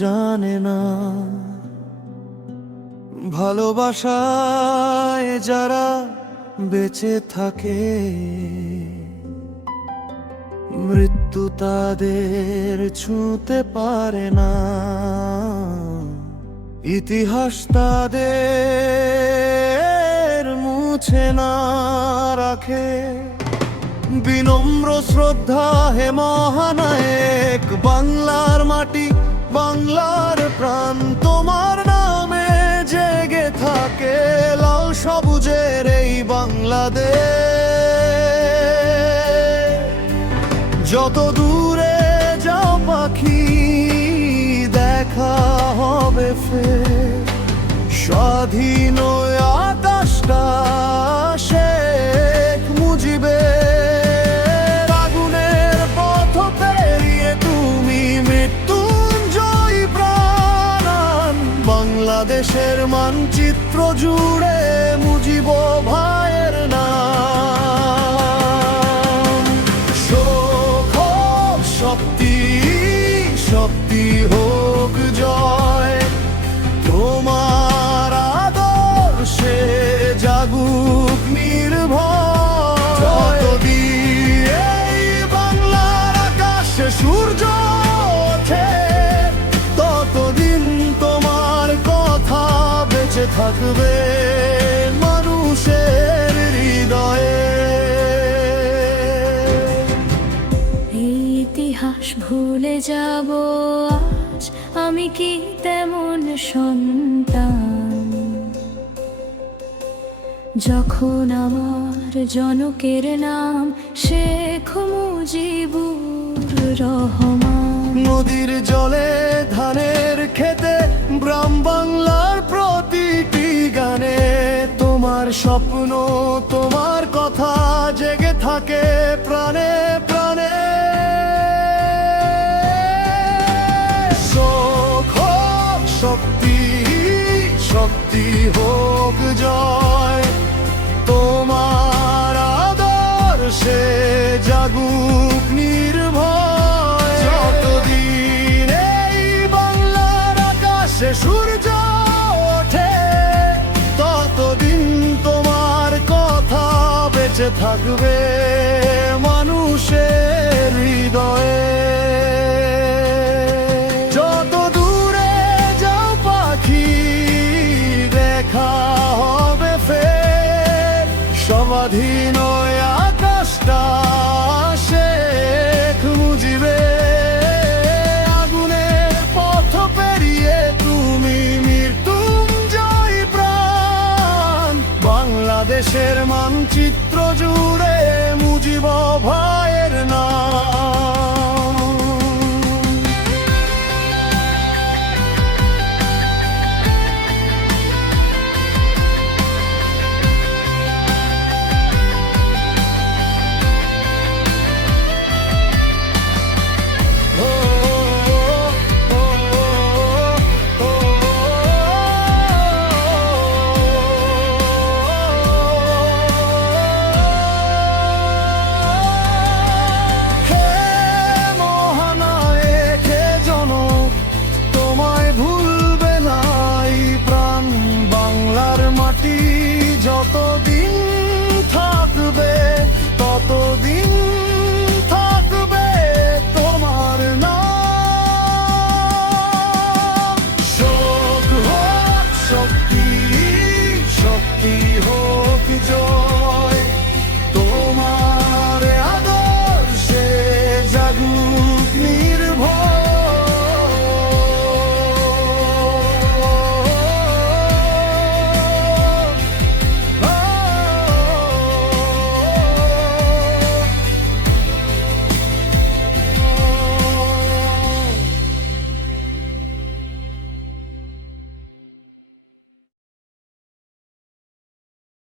জানে না। ভালোবাসায় যারা বেঁচে থাকে, মৃত্যু তাদের ছুঁতে পারে না। ইতিহাস তাদের মুছে না রাখে। বিনম্র শ্রদ্ধা হে মহানায়ক, বাংলার মাটি বাংলার প্রাণ, তোমার নামে জেগে থাকে লাল সবুজের এই বাংলাদেশ। যত দূরে যাও পাখি, দেখা হবে ফের স্বাধীন আকাশটা শেখ মুজিবের। আগুনের পথ পেরিয়ে তুমি মৃত্যুঞ্জয়ী প্রাণ, বাংলাদেশের মানচিত্র জুড়ে মুজিব ভাইয়ের নাম। শোক হোক শক্তি, শক্তি হোক জয়, তোমার আদর্শে জাগুক নির্ভয়। যতদিন এই বাংলার আকাশে সূর্য ওঠে, ততদিন তোমার কথা বেঁচে থাকবে মানুষের হৃদয়ে। এই ইতিহাস ভুলে যাব আজ আমি কি তেমন সন্তান, যখন আমার জনকের নাম শেখ মুজিবুর রহমান। নদীর জলে ধানের খেতে গ্রাম বাংলার প্রতিটি গানে, তোমার স্বপ্ন তোমার কথা জেগে থাকে প্রাণে প্রাণে। শোক হোক শক্তি, শক্তি হোক জয়, তোমার আদর্শে জাগুক নির্ভয়। যতদিন এই বাংলার আকাশে সূর্য ওঠে, ততদিন তোমার কথা বেঁচে থাকবে মানুষের হৃদয়ে। যত দূরে যাও পাখি, দেখা হবে ফের স্বাধীন আকাশটা শেখ মুজিবে। আগুনের পথ পেরিয়ে তুমি মৃত্যুঞ্জয়ী প্রাণ, বাংলাদেশের মানচিত্র জুড়ে মুজিব ভাইয়ের নাম।